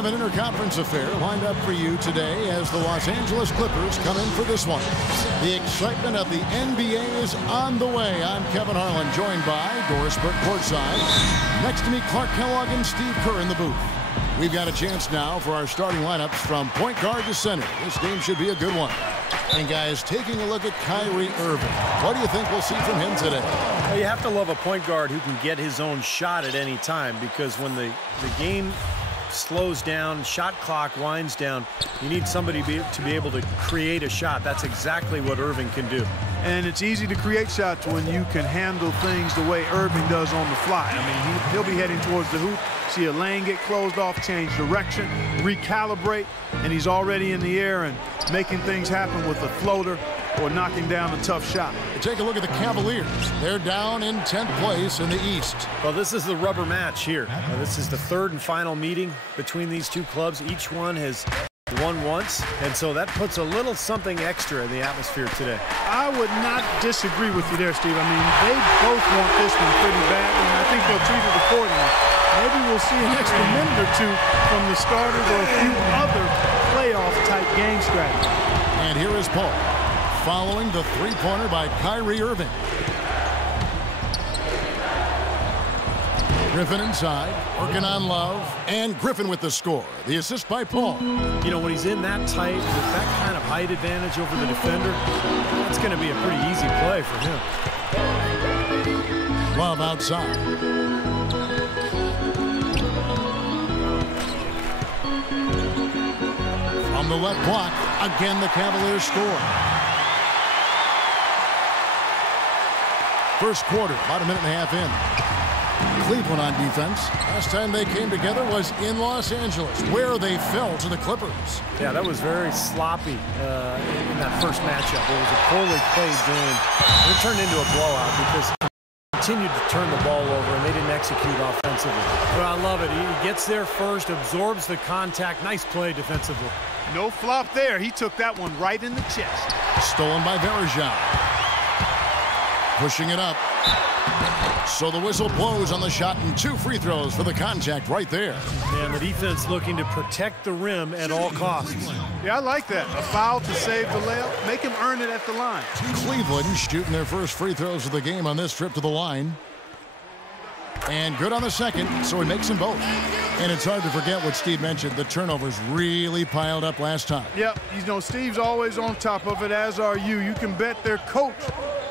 have an interconference affair lined up for you today as the Los Angeles Clippers come in for this one. The excitement of the NBA is on the way. I'm Kevin Harlan, joined by Doris Burke courtside. Next to me, Clark Kellogg and Steve Kerr in the booth. We've got a chance now for our starting lineups from point guard to center. This game should be a good one. And guys, taking a look at Kyrie Irving, what do you think we'll see from him today? Well, you have to love a point guard who can get his own shot at any time, because when the game slows down, shot clock winds down, you need somebody to be able to create a shot. That's exactly what Irving can do. And it's easy to create shots when you can handle things the way Irving does on the fly. I mean, he'll be heading towards the hoop, see a lane get closed off, change direction, recalibrate, and he's already in the air and making things happen with a floater or knocking down a tough shot. Take a look at the Cavaliers. They're down in 10th place in the East. Well, this is the rubber match here. This is the third and final meeting between these two clubs. Each one has won once, and so that puts a little something extra in the atmosphere today. I would not disagree with you there, Steve. I mean, they both want this one pretty bad, and I think they'll treat it accordingly. Maybe we'll see an extra minute or two from the starters or a few other playoff-type game strategies. And here is Paul, following the three-pointer by Kyrie Irving. Griffin inside, working on Love, and Griffin with the score. The assist by Paul. You know, when he's in that tight, with that kind of height advantage over the defender, it's going to be a pretty easy play for him. Love outside. From the left block, again the Cavaliers score. First quarter, about a minute and a half in. Cleveland on defense. Last time they came together was in Los Angeles, where they fell to the Clippers. Yeah, that was very sloppy in that first matchup. It was a poorly played game. It turned into a blowout because they continued to turn the ball over and they didn't execute offensively. But I love it. He gets there first, absorbs the contact. Nice play defensively. No flop there. He took that one right in the chest. Stolen by Verejao. Pushing it up. So the whistle blows on the shot, and 2 free throws for the contact right there. And the defense looking to protect the rim at all costs. Yeah, I like that. A foul to save the layup. Make him earn it at the line. Cleveland shooting their first free throws of the game on this trip to the line. And good on the second, so he makes them both. And it's hard to forget what Steve mentioned. The turnovers really piled up last time. Yep, you know, Steve's always on top of it, as are you. You can bet their coach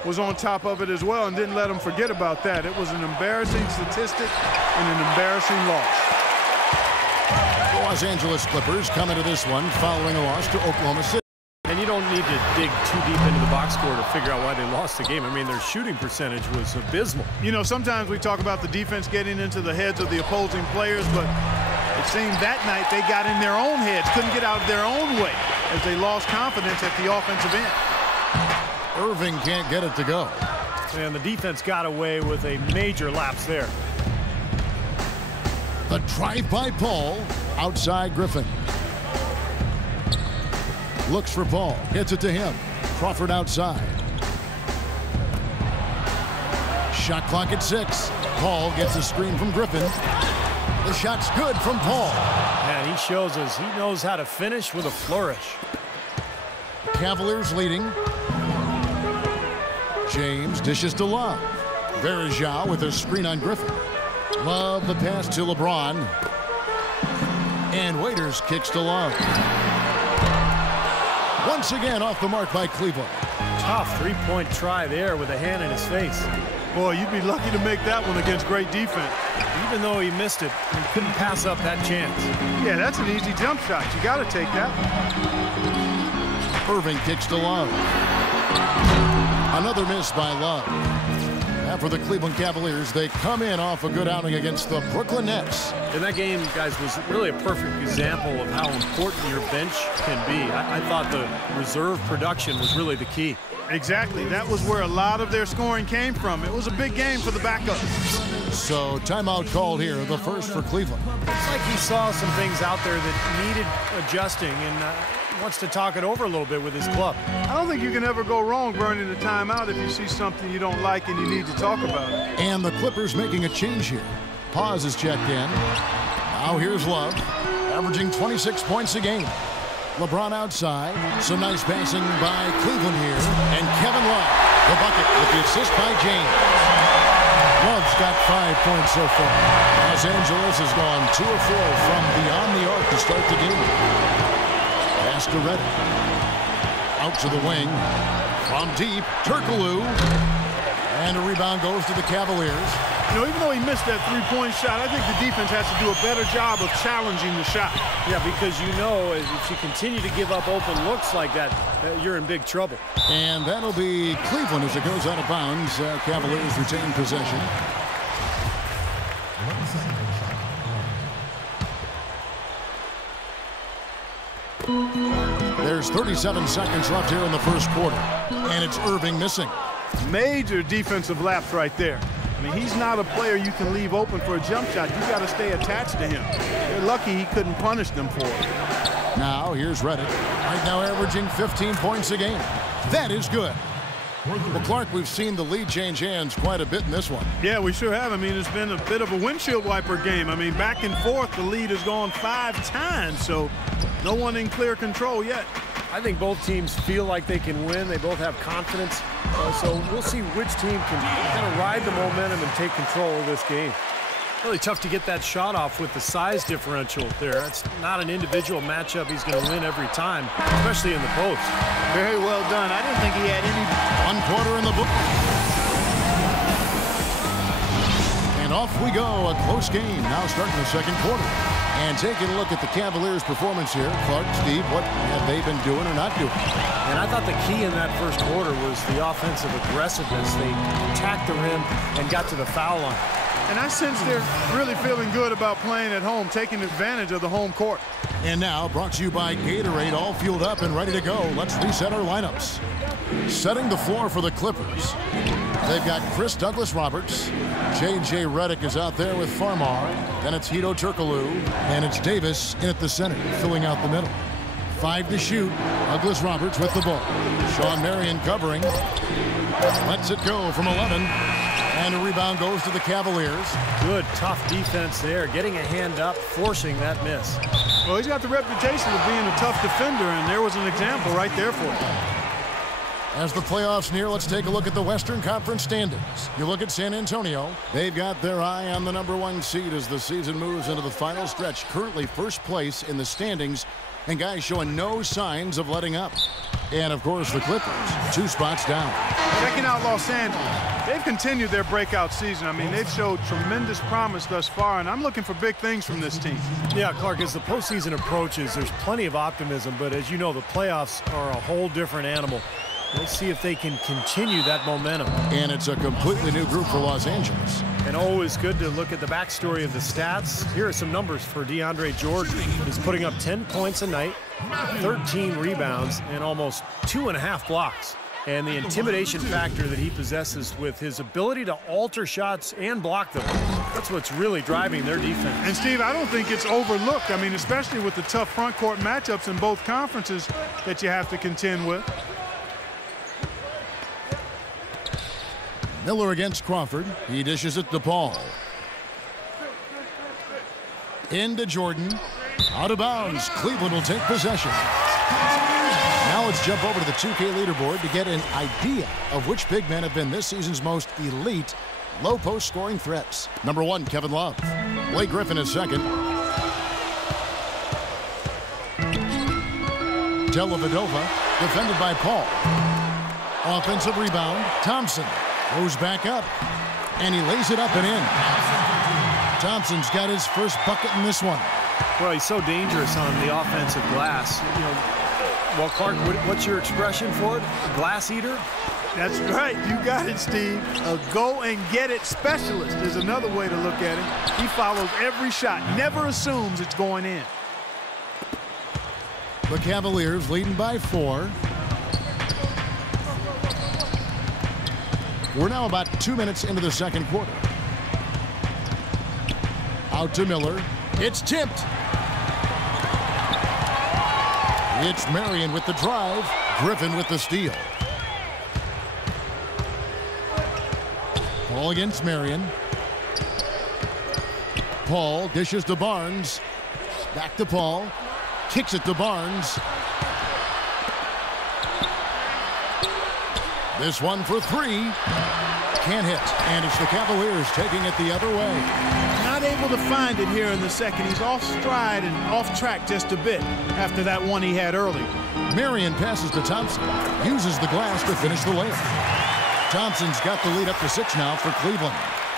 was on top of it as well and didn't let them forget about that. It was an embarrassing statistic and an embarrassing loss. The Los Angeles Clippers come into this one following a loss to Oklahoma City. And you don't need to dig too deep into the box score to figure out why they lost the game. I mean, their shooting percentage was abysmal. You know, sometimes we talk about the defense getting into the heads of the opposing players, but it seemed that night they got in their own heads, couldn't get out of their own way as they lost confidence at the offensive end. Irving can't get it to go. And the defense got away with a major lapse there. The drive by Paul, outside Griffin. Looks for Paul, gets it to him. Crawford outside. Shot clock at 6. Paul gets a screen from Griffin. The shot's good from Paul. And he shows us he knows how to finish with a flourish. Cavaliers leading. James dishes to Love. Verejao with a screen on Griffin. Love the pass to LeBron. And Waiters kicks to Love. Once again off the mark by Cleveland. Tough three-point try there with a hand in his face. Boy, you'd be lucky to make that one against great defense. Even though he missed it, he couldn't pass up that chance. Yeah, that's an easy jump shot. You got to take that. Irving kicks to Love. Another miss by Love. And for the Cleveland Cavaliers, they come in off a good outing against the Brooklyn Nets. And that game, guys, was really a perfect example of how important your bench can be. I thought the reserve production was really the key. Exactly. That was where a lot of their scoring came from. It was a big game for the backups. So timeout called here, the first for Cleveland. It's like he saw some things out there that needed adjusting and wants to talk it over a little bit with his club. I don't think you can ever go wrong burning a timeout if you see something you don't like and you need to talk about it. And the Clippers making a change here. Pause is checked in. Now here's Love. averaging 26 points a game. LeBron outside. Some nice passing by Cleveland here. And Kevin Love, the bucket with the assist by James. Love's got 5 points so far. Los Angeles has gone 2 of 4 from beyond the arc to start the game. Pass to Reddick. Out to the wing. From deep, Turkoglu. And a rebound goes to the Cavaliers. You know, even though he missed that three-point shot, I think the defense has to do a better job of challenging the shot. Yeah, because you know if you continue to give up open looks like that, you're in big trouble. And that'll be Cleveland as it goes out of bounds. Cavaliers retain possession. There's 37 seconds left here in the first quarter. And it's Irving missing. Major defensive lapse right there. I mean, he's not a player you can leave open for a jump shot. You got to stay attached to him. They're lucky he couldn't punish them for it. Now, here's Reddick. Right now averaging 15 points a game. That is good. Well, Clark, we've seen the lead change hands quite a bit in this one. Yeah, we sure have. I mean, it's been a bit of a windshield wiper game. I mean, back and forth, the lead has gone 5 times, so no one in clear control yet. I think both teams feel like they can win. They both have confidence. So we'll see which team can kind of ride the momentum and take control of this game. Really tough to get that shot off with the size differential there. It's not an individual matchup he's going to win every time, especially in the post. Very well done. I didn't think he had any. 1 quarter in the book. And off we go. A close game now starting the second quarter. And taking a look at the Cavaliers' performance here, Clark, Steve, what have they been doing or not doing? And I thought the key in that first quarter was the offensive aggressiveness. They attacked the rim and got to the foul line. And I sense they're really feeling good about playing at home, taking advantage of the home court. And now, brought to you by Gatorade, all fueled up and ready to go. Let's reset our lineups. Setting the floor for the Clippers. They've got Chris Douglas-Roberts. J.J. Redick is out there with Farmar. Then it's Hedo Turkoglu. And it's Davis in at the center, filling out the middle. 5 to shoot. Douglas-Roberts with the ball. Sean Marion covering. Lets it go from 11. And a rebound goes to the Cavaliers. Good, tough defense there. Getting a hand up, forcing that miss. Well, he's got the reputation of being a tough defender, and there was an example right there for him. As the playoffs near, let's take a look at the Western Conference standings. You look at San Antonio. They've got their eye on the #1 seed as the season moves into the final stretch. Currently first place in the standings, and guys showing no signs of letting up. And, of course, the Clippers, 2 spots down. Checking out Los Angeles. They've continued their breakout season. I mean, they've showed tremendous promise thus far, and I'm looking for big things from this team. Yeah, Clark, as the postseason approaches, there's plenty of optimism, but as you know, the playoffs are a whole different animal. We'll see if they can continue that momentum. And it's a completely new group for Los Angeles. And always good to look at the backstory of the stats. Here are some numbers for DeAndre Jordan. He's putting up 10 points a night, 13 rebounds, and almost 2.5 blocks. And the intimidation factor that he possesses with his ability to alter shots and block them, that's what's really driving their defense. And, Steve, I don't think it's overlooked. I mean, especially with the tough front court matchups in both conferences that you have to contend with. Miller against Crawford. He dishes it to Paul. Into Jordan. Out of bounds. Cleveland will take possession. Now let's jump over to the 2K leaderboard to get an idea of which big men have been this season's most elite low-post scoring threats. #1, Kevin Love. Blake Griffin is second. Dellavedova, defended by Paul. Offensive rebound, Thompson. Goes back up, and he lays it up and in. Thompson's got his first bucket in this one. Well, he's so dangerous on the offensive glass. You know, well, Clark, what's your expression for it? Glass eater? That's right. You got it, Steve. A go-and-get-it specialist is another way to look at it. He follows every shot, never assumes it's going in. The Cavaliers leading by 4. We're now about 2 minutes into the second quarter. Out to Miller. It's tipped. It's Marion with the drive. Griffin with the steal. Paul against Marion. Paul dishes to Barnes. Back to Paul. Kicks it to Barnes. This one for three. Can't hit. And it's the Cavaliers taking it the other way. Not able to find it here in the second. He's off stride and off track just a bit after that one he had early. Marion passes to Thompson. Uses the glass to finish the layup. Thompson's got the lead up to 6 now for Cleveland.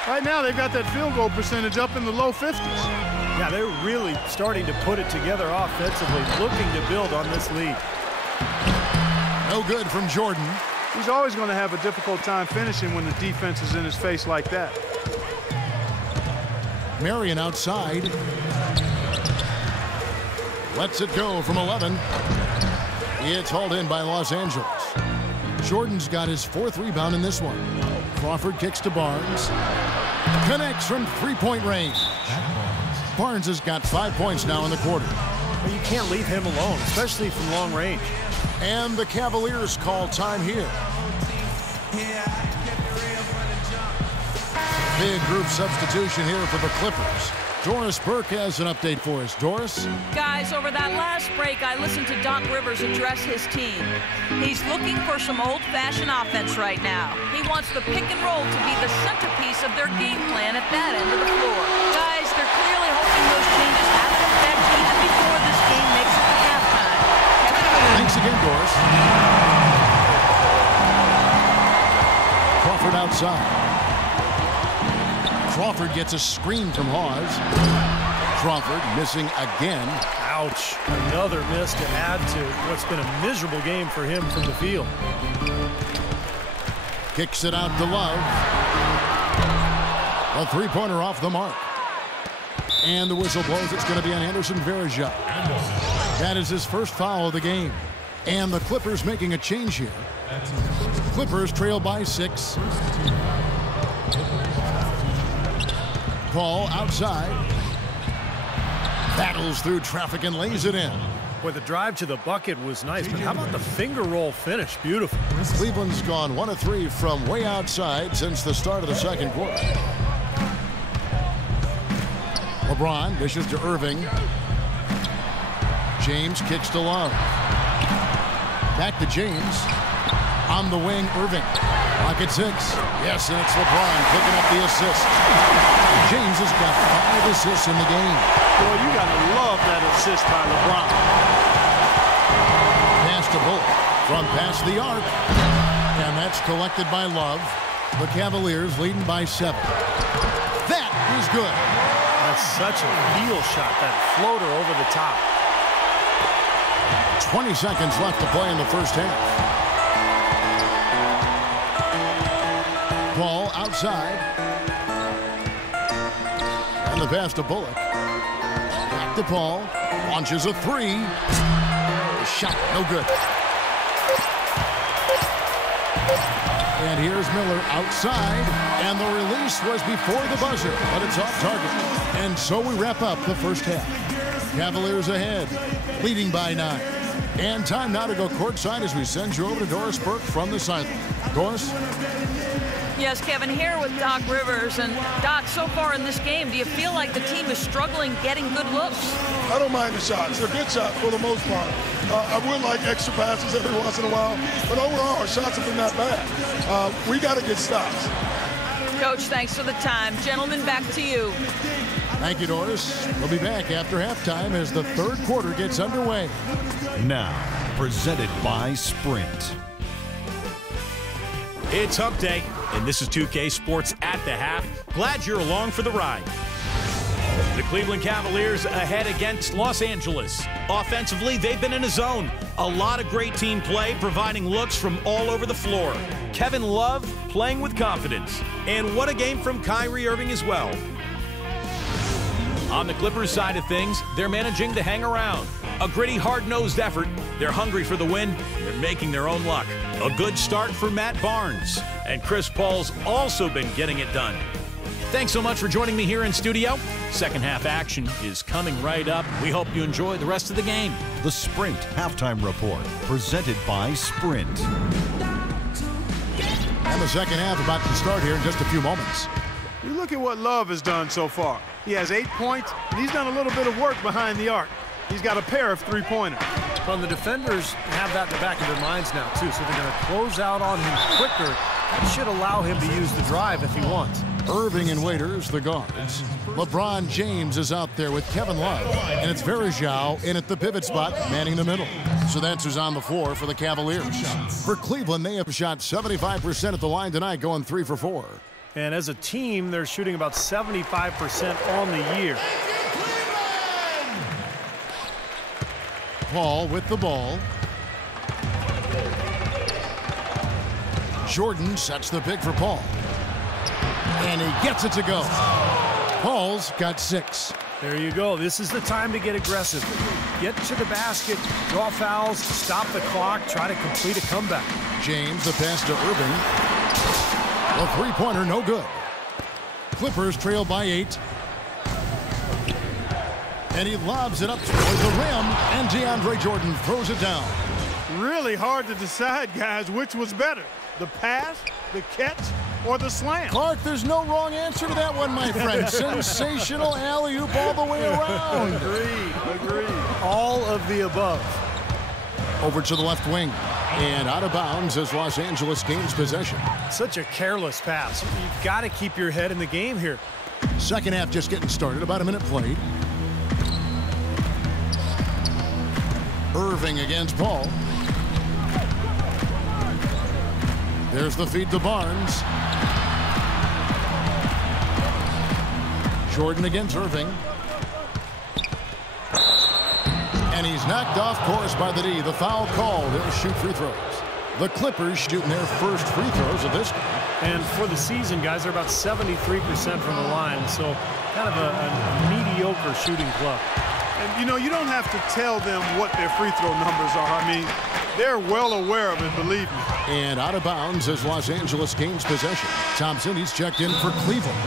Right now they've got that field goal percentage up in the low 50s. Yeah, they're really starting to put it together offensively, looking to build on this lead. No good from Jordan. He's always going to have a difficult time finishing when the defense is in his face like that. Marion outside. Lets it go from 11. It's hauled in by Los Angeles. Jordan's got his 4th rebound in this one. Crawford kicks to Barnes. Connects from 3-point range. Barnes has got 5 points now in the quarter. But you can't leave him alone, especially from long range. And the Cavaliers call time here. Big group substitution here for the Clippers. Doris Burke has an update for us. Doris? Guys, over that last break, I listened to Doc Rivers address his team. He's looking for some old-fashioned offense right now. He wants the pick and roll to be the centerpiece of their game plan at that end of the floor. Guys, they're clearly hoping those changes happen effect even before this game makes it to halftime. Thanks again, Doris. Crawford outside. Crawford gets a screen from Hawes. Crawford missing again. Ouch. Another miss to add to what's been a miserable game for him from the field. Kicks it out to Love. A 3-pointer off the mark. And the whistle blows. It's going to be on Anderson Varejao. That is his first foul of the game. And the Clippers making a change here. Clippers trail by 6. Paul outside. Battles through traffic and lays it in. Boy, the drive to the bucket was nice, but how about the finger roll finish? Beautiful. Cleveland's gone 1 of 3 from way outside since the start of the second quarter. LeBron dishes to Irving. James kicks to Love. Back to James. On the wing, Irving. Pocket 6. Yes, and it's LeBron picking up the assist. James has got 5 assists in the game. Boy, you got to love that assist by LeBron. Pass to Bullock from past the arc. And that's collected by Love. The Cavaliers leading by 7. That is good. That's such a heel shot, that floater over the top. 20 seconds left to play in the first half. Ball outside. And the pass to Bullock. Back to Paul. Launches a 3. Shot no good. And here's Miller outside. And the release was before the buzzer, but it's off target. And so we wrap up the first half. Cavaliers ahead, leading by 9. And time now to go courtside as we send you over to Doris Burke from the sideline. Doris? Yes, Kevin, here with Doc Rivers. And Doc, so far in this game, do you feel like the team is struggling getting good looks? I don't mind the shots. They're good shots for the most part. I would like extra passes every once in a while, but overall, our shots have been not bad. We got to get stops. Coach, thanks for the time. Gentlemen, back to you. Thank you, Doris. We'll be back after halftime as the third quarter gets underway. Now, presented by Sprint. It's Hump Day, and this is 2K Sports at the half. Glad you're along for the ride. The Cleveland Cavaliers ahead against Los Angeles. Offensively, they've been in a zone. A lot of great team play, providing looks from all over the floor. Kevin Love playing with confidence. And what a game from Kyrie Irving as well. On the Clippers side of things, they're managing to hang around. A gritty, hard-nosed effort. They're hungry for the win. They're making their own luck. A good start for Matt Barnes. And Chris Paul's also been getting it done. Thanks so much for joining me here in studio. Second half action is coming right up. We hope you enjoy the rest of the game. The Sprint Halftime Report, presented by Sprint. And the second half about to start here in just a few moments. You look at what Love has done so far. He has 8 points, and he's done a little bit of work behind the arc. He's got a pair of three-pointers. Well, the defenders have that in the back of their minds now, too, so they're going to close out on him quicker. That should allow him to use the drive if he wants. Irving and Waiters, the guards. LeBron James is out there with Kevin Love. And it's Verjao in at the pivot spot, manning the middle. So that's who's on the floor for the Cavaliers. For Cleveland, they have shot 75% at the line tonight, going 3 for 4. And as a team, they're shooting about 75% on the year. Paul with the ball. Jordan sets the pick for Paul. And he gets it to go. Paul's got 6. There you go. This is the time to get aggressive. Get to the basket, draw fouls, stop the clock, try to complete a comeback. James, the pass to Irving. A three-pointer, no good. Clippers trail by 8. And he lobs it up toward the rim, and DeAndre Jordan throws it down. Really hard to decide, guys, which was better, the pass, the catch, or the slam. Clark, there's no wrong answer to that one, my friend. Sensational alley-oop all the way around. Agreed. All of the above. Over to the left wing, and out of bounds as Los Angeles gains possession. Such a careless pass. You've got to keep your head in the game here. Second half just getting started, about a minute played. Irving against Paul. There's the feed to Barnes. Jordan against Irving. And he's knocked off course by the D. The foul called. He'll shoot free throws. The Clippers shooting their first free throws of this game. And for the season, guys, they're about 73% from the line. So kind of a mediocre shooting club. And, you know, you don't have to tell them what their free throw numbers are. I mean, they're well aware of it, believe me. And out of bounds as Los Angeles gains possession. Thompson, he's checked in for Cleveland.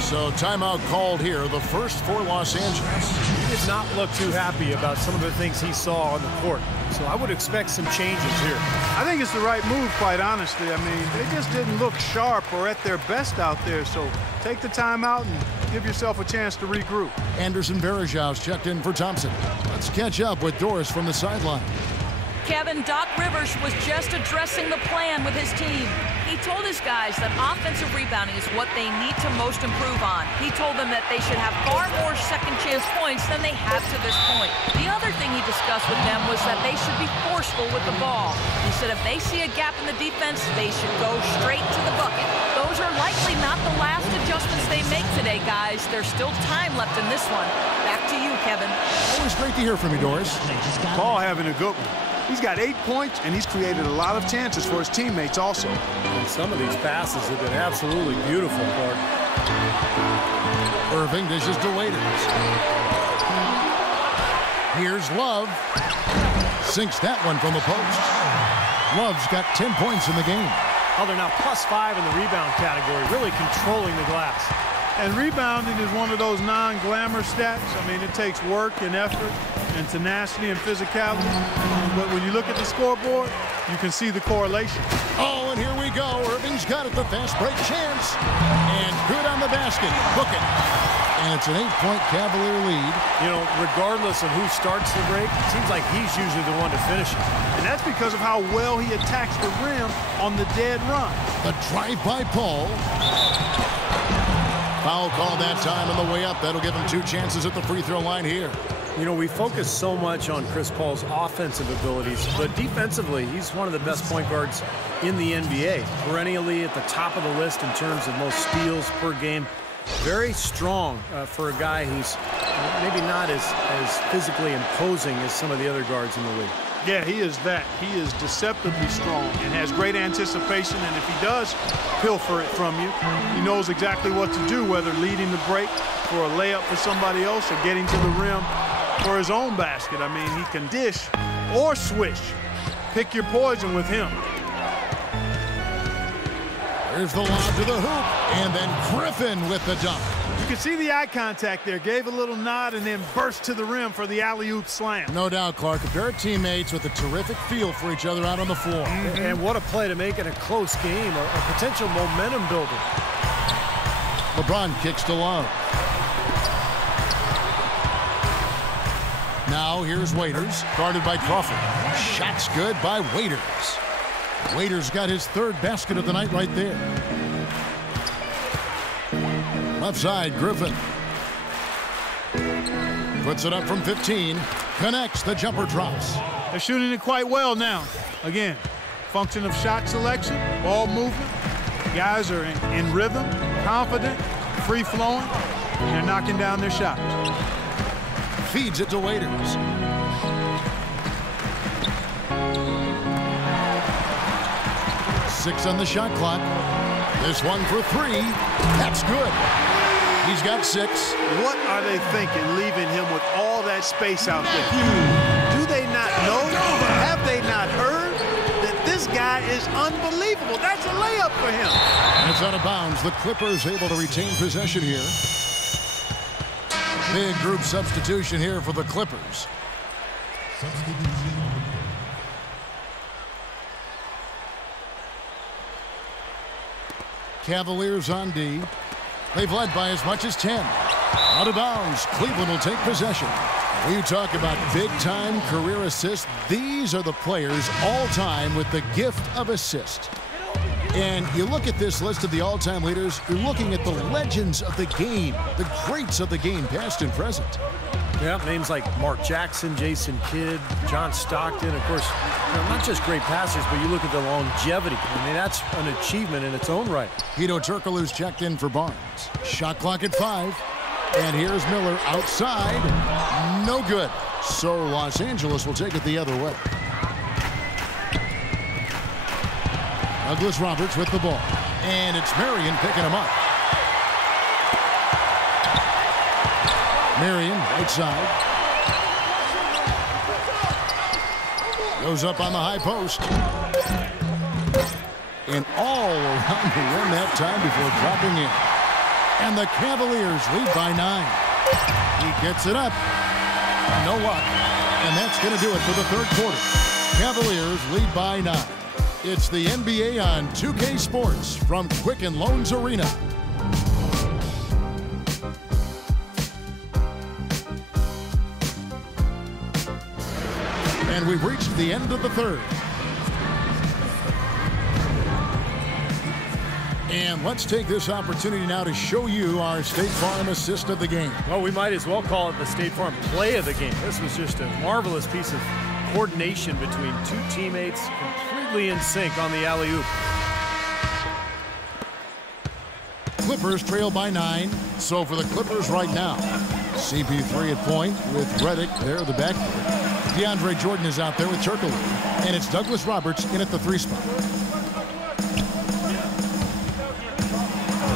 So timeout called here, the first for Los Angeles. He did not look too happy about some of the things he saw on the court. So I would expect some changes here. I think it's the right move, quite honestly. I mean, they just didn't look sharp or at their best out there. So take the timeout and give yourself a chance to regroup. Anderson Verjau's checked in for Thompson. Let's catch up with Doris from the sideline. Kevin, Doc Rivers was just addressing the plan with his team. He told his guys that offensive rebounding is what they need to most improve on. He told them that they should have far more second chance points than they have to this point. The other thing he discussed with them was that they should be forceful with the ball. He said if they see a gap in the defense, they should go straight to the bucket. Those are likely not the last adjustments they make today, guys. There's still time left in this one. Back to you, Kevin. Always great to hear from you, Doris. Paul having a good one. He's got 8 points, and he's created a lot of chances for his teammates also. And some of these passes have been absolutely beautiful, Clark. Irving dishes to Waiters. Here's Love. Sinks that one from the post. Love's got 10 points in the game. Oh, they're now +5 in the rebound category, really controlling the glass. And rebounding is one of those non-glamour stats. I mean, it takes work and effort and tenacity and physicality. But when you look at the scoreboard, you can see the correlation. Oh, and here we go. Irving's got it, the fast break chance. And good on the basket. Book it. And it's an 8-point Cavalier lead. You know, regardless of who starts the break, it seems like he's usually the one to finish it. And that's because of how well he attacks the rim on the dead run. The drive by Paul. Foul call that time on the way up. That'll give him 2 chances at the free throw line here. You know, we focus so much on Chris Paul's offensive abilities, but defensively, he's one of the best point guards in the NBA. Perennially at the top of the list in terms of most steals per game. Very strong for a guy who's maybe not as physically imposing as some of the other guards in the league. Yeah, he is that. He is deceptively strong and has great anticipation. And if he does pilfer it from you, he knows exactly what to do, whether leading the break for a layup for somebody else or getting to the rim for his own basket. I mean, he can dish or swish. Pick your poison with him. There's the lob to the hoop, and then Griffin with the dunk. You can see the eye contact there. Gave a little nod and then burst to the rim for the alley-oop slam. No doubt, Clark. A pair of teammates with a terrific feel for each other out on the floor. And what a play to make in a close game, a potential momentum builder. LeBron kicks to Love. Now here's Waiters, guarded by Crawford. Shot's good by Waiters. Waiters got his third basket of the night right there. Left side, Griffin. Puts it up from 15. Connects, the jumper drops. They're shooting it quite well now. Again, function of shot selection, ball movement. Guys are in rhythm, confident, free-flowing, and they're knocking down their shots. Feeds it to Waiters. Six on the shot clock. This one for three. That's good. He's got 6. What are they thinking, leaving him with all that space out there? Do they not know? Have they not heard that this guy is unbelievable? That's a layup for him. And it's out of bounds. The Clippers able to retain possession here. Big group substitution here for the Clippers. Cavaliers on D. They've led by as much as 10. Out of bounds. Cleveland will take possession. When you talk about big-time career assists, these are the players all-time with the gift of assist. And you look at this list of the all-time leaders, you're looking at the legends of the game, the greats of the game, past and present. Yeah, names like Mark Jackson, Jason Kidd, John Stockton, of course, not just great passers, but you look at the longevity. I mean, that's an achievement in its own right. Hedo Turkoglu's checked in for Barnes. Shot clock at 5. And here's Miller outside. No good. So Los Angeles will take it the other way. Douglas Roberts with the ball. And it's Marion picking him up. Marion, right side. Goes up on the high post. And all around the rim that time before dropping in. And the Cavaliers lead by 9. He gets it up. No luck. And that's going to do it for the third quarter. Cavaliers lead by 9. It's the NBA on 2K Sports from Quicken Loans Arena. And we've reached the end of the third. And let's take this opportunity now to show you our State Farm assist of the game. Well, we might as well call it the State Farm play of the game. This was just a marvelous piece of coordination between two teammates, completely in sync on the alley-oop. Clippers trail by 9. So for the Clippers right now, CP3 at point with Redick there at the back. DeAndre Jordan is out there with Turkoglu. And it's Douglas Roberts in at the 3 spot.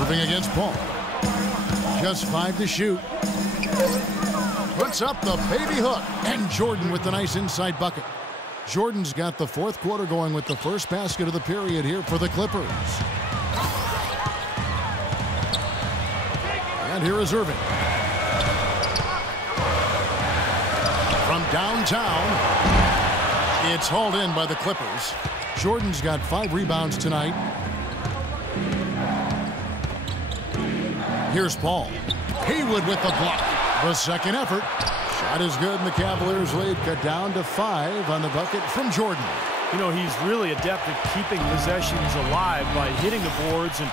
Irving against Paul. Just 5 to shoot. Puts up the baby hook. And Jordan with the nice inside bucket. Jordan's got the fourth quarter going with the first basket of the period here for the Clippers. And here is Irving. From downtown, it's hauled in by the Clippers. Jordan's got 5 rebounds tonight. Here's Paul. Haywood with the block. The second effort. Shot is good, and the Cavaliers lead cut down to 5 on the bucket from Jordan. You know, he's really adept at keeping possessions alive by hitting the boards and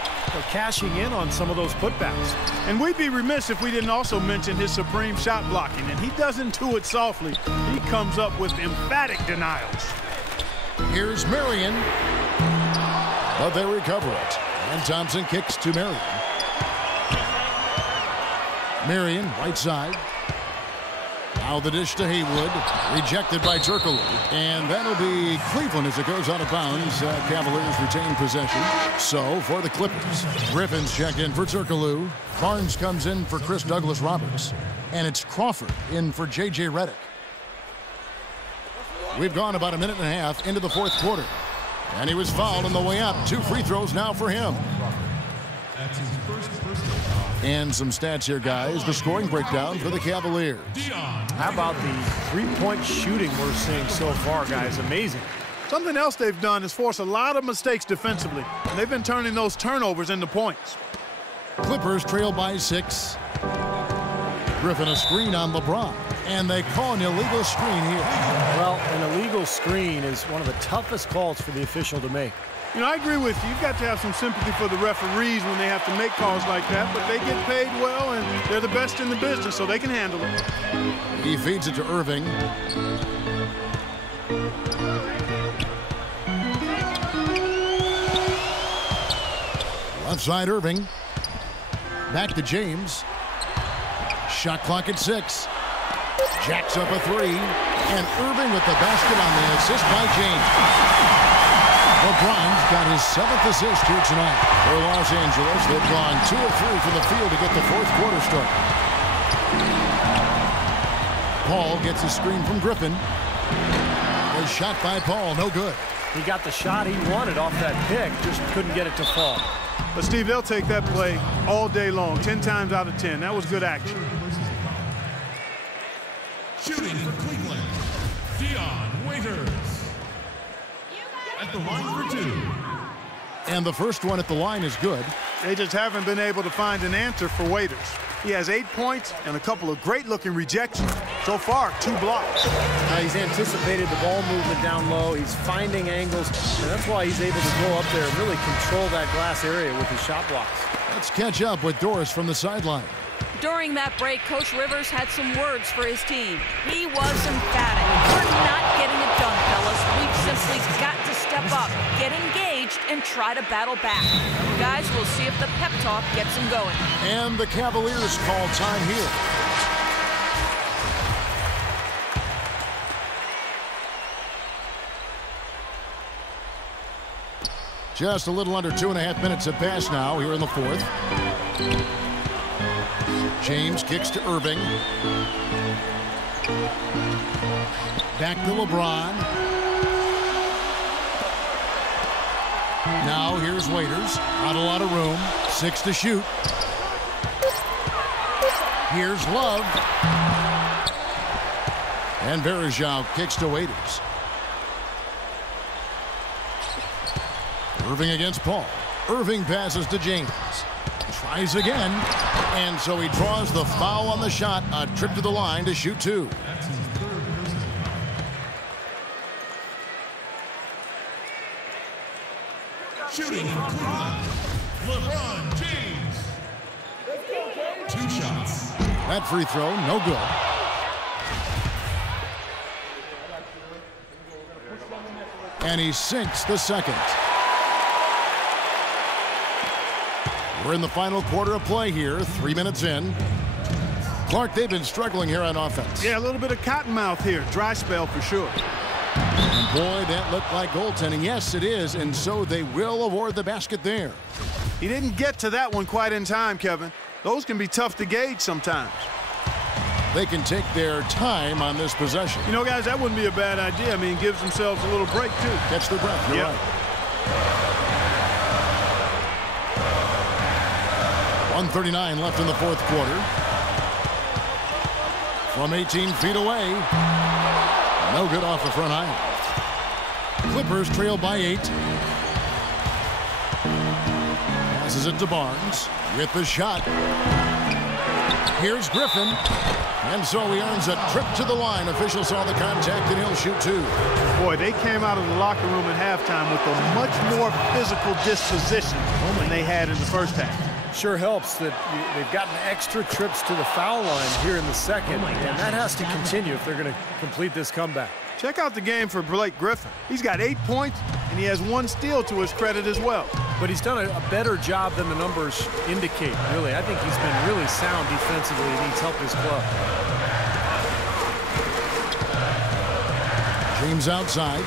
cashing in on some of those putbacks. And we'd be remiss if we didn't also mention his supreme shot blocking. And he doesn't do it softly. He comes up with emphatic denials. Here's Marion. But they recover it. And Thompson kicks to Marion. Marion, right side. Now the dish to Haywood. Rejected by Turkoglu. And that'll be Cleveland as it goes out of bounds. Cavaliers retain possession. So for the Clippers, Griffin's checked in for Turkoglu. Barnes comes in for Chris Douglas Roberts. And it's Crawford in for J.J. Redick. We've gone about a minute and a half into the fourth quarter. And he was fouled on the way up. 2 free throws now for him. That's his first personal. And some stats here, guys. The scoring breakdown for the Cavaliers. How about the three-point shooting we're seeing so far, guys? Amazing. Something else they've done is force a lot of mistakes defensively. And they've been turning those turnovers into points. Clippers trail by 6. Griffin a screen on LeBron. And they call an illegal screen here. Well, an illegal screen is one of the toughest calls for the official to make. You know, I agree with you. You've got to have some sympathy for the referees when they have to make calls like that, but they get paid well, and they're the best in the business, so they can handle it. He feeds it to Irving. Left side, Irving. Back to James. Shot clock at 6. Jacks up a 3. And Irving with the basket on the assist by James. LeBron's got his 7th assist here tonight. For Los Angeles, they've gone 2 of 3 from the field to get the 4th quarter start. Paul gets a screen from Griffin. A shot by Paul, no good. He got the shot he wanted off that pick, just couldn't get it to fall. But, Steve, they'll take that play all day long, 10 times out of 10. That was good action. Shooting for Cleveland, Dion Waiters. At the line for 2. And the first one at the line is good. They just haven't been able to find an answer for Waiters. He has 8 points and a couple of great-looking rejections. So far, 2 blocks. He's anticipated the ball movement down low. He's finding angles, and that's why he's able to go up there and really control that glass area with his shot blocks. Let's catch up with Doris from the sideline. During that break, Coach Rivers had some words for his team. He was emphatic. We're not getting it done, fellas. We've simply got to step up, get engaged, and try to battle back. Guys, we'll see if the pep talk gets them going. And the Cavaliers call time here. Just a little under 2.5 minutes have passed now here in the 4th. James kicks to Irving. Back to LeBron. Now here's Waiters. Not a lot of room. 6 to shoot. Here's Love. And Verajao kicks to Waiters. Irving against Paul. Irving passes to James. Tries again. And so he draws the foul on the shot. A trip to the line to shoot 2. That's his 3rd personal. Shooting for Cleveland, LeBron James. 2 shots. That free throw, no good. And he sinks the second. We're in the final quarter of play here, 3 minutes in. Clark, they've been struggling here on offense. Yeah, a little bit of cottonmouth here. Dry spell for sure. And boy, that looked like goaltending. Yes, it is, and so they will award the basket there. He didn't get to that one quite in time, Kevin. Those can be tough to gauge sometimes. They can take their time on this possession. You know, guys, that wouldn't be a bad idea. I mean, gives themselves a little break, too. Catch their breath, you're right. 1:39 left in the 4th quarter. From 18 feet away. No good off the front iron. Clippers trail by 8. Passes it to Barnes with the shot. Here's Griffin. And so he earns a trip to the line. Officials saw the contact and he'll shoot 2. Boy, they came out of the locker room at halftime with a much more physical disposition than they had in the first half. Sure helps that they've gotten extra trips to the foul line here in the second, and that has to continue if they're going to complete this comeback. Check out the game for Blake Griffin. He's got 8 points, and he has 1 steal to his credit as well. But he's done a better job than the numbers indicate, really. I think he's been really sound defensively, and he's helped his club. James outside.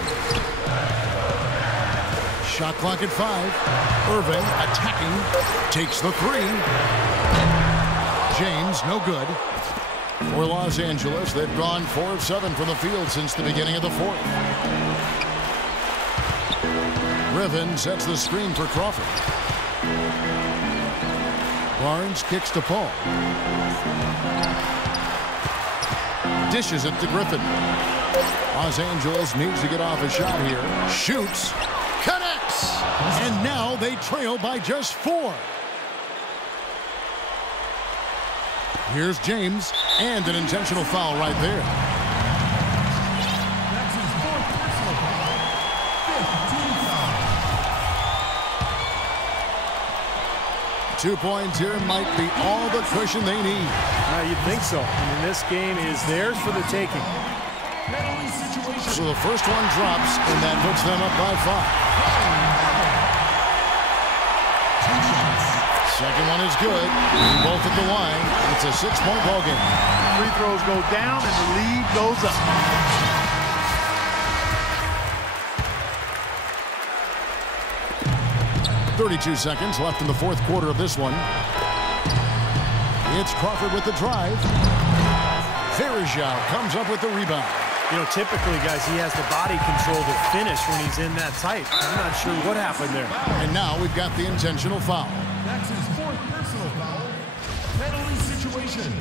Shot clock at 5. Irving attacking. Takes the 3. James, no good. For Los Angeles, they've gone 4 of 7 from the field since the beginning of the 4th. Griffin sets the screen for Crawford. Barnes kicks to Paul. Dishes it to Griffin. Los Angeles needs to get off a shot here. Shoots. Connects. And now they trail by just 4. Here's James, and an intentional foul right there. That's his 4th personal foul. 5th team foul. 2 points here might be all the cushion they need. You'd think so. I mean, this game is theirs for the taking. Penalty situation. So the first one drops, and that puts them up by 5. Second one is good. Both at the line. It's a 6-point ball game. Free throws go down, and the lead goes up. .32 seconds left in the fourth quarter of this one. It's Crawford with the drive. Verjao comes up with the rebound. You know, typically, guys, he has the body control to finish when he's in that tight. I'm not sure what happened there. And now we've got the intentional foul. That's his 4th personal foul. Penalty situation.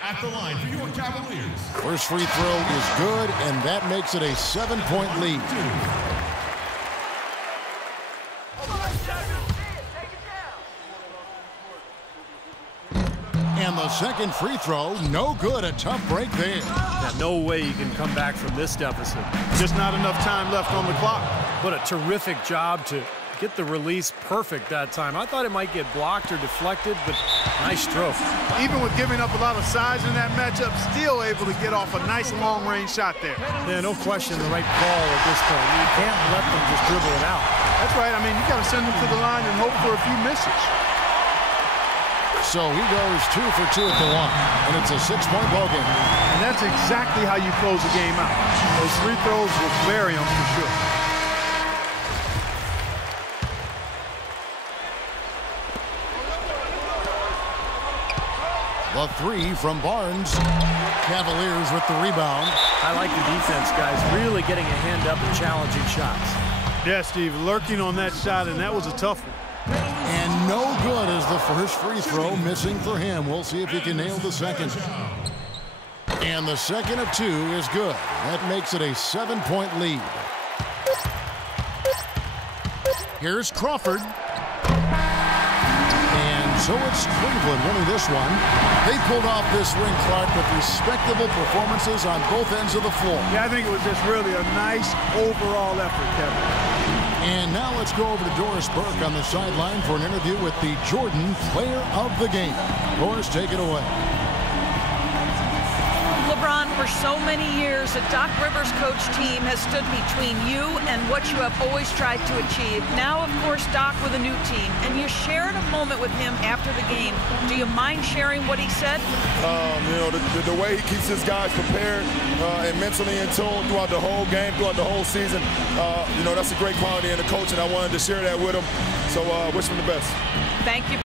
At the line for your Cavaliers. First free throw is good, and that makes it a 7-point lead. And the second free throw, no good. A tough break there. Yeah, no way you can come back from this deficit. Just not enough time left on the clock. But a terrific job to get the release perfect that time. I thought it might get blocked or deflected, but nice stroke. Even with giving up a lot of size in that matchup, still able to get off a nice long-range shot there. Yeah, no question the right call at this point. You can't let them just dribble it out. That's right. I mean, you got to send them to the line and hope for a few misses. So he goes 2 for 2 at the line, and it's a 6-point ball game. And that's exactly how you close the game out. Those free throws will vary them for sure. The three from Barnes. Cavaliers with the rebound. I like the defense, guys. Really getting a hand up and challenging shots. Yeah, Steve, lurking on that shot, and that was a tough one. And no good as the first free throw missing for him. We'll see if he can nail the second. And the second of 2 is good. That makes it a 7-point lead. Here's Crawford. And so it's Cleveland winning this one. They pulled off this ring, Clark, with respectable performances on both ends of the floor. Yeah, I think it was just really a nice overall effort, Kevin. And now let's go over to Doris Burke on the sideline for an interview with the Jordan Player of the Game. Doris, take it away. LeBron, for so many years, the Doc Rivers coach team has stood between you and what you have always tried to achieve. Now, of course, Doc with a new team, and you shared a moment with him after the game. Do you mind sharing what he said? You know, the way he keeps his guys prepared and mentally in tune throughout the whole game, throughout the whole season, you know, that's a great quality in the coach, and I wanted to share that with him. So wish him the best. Thank you.